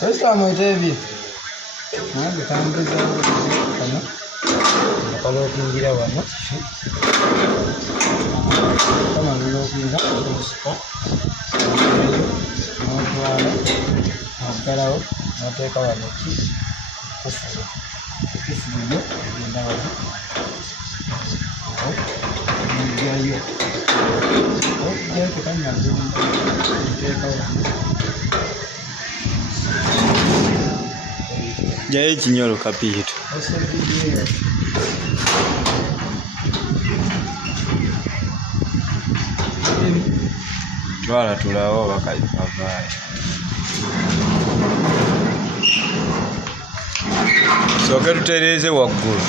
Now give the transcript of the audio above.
Wesamo etebi. Nange tambuza kano. Akalo kingira wano. Kama nlokinga okusika. Notwala. Nokalawo. Noteeka wano ki. Kufulu. Kufulu yo egenda wano. Njayo. Njayo tekanya zulu. Nteeka wano. Jaye kinyolo kapito. Twala tulawo bakayivaayo. Soke tutereeze waggulu.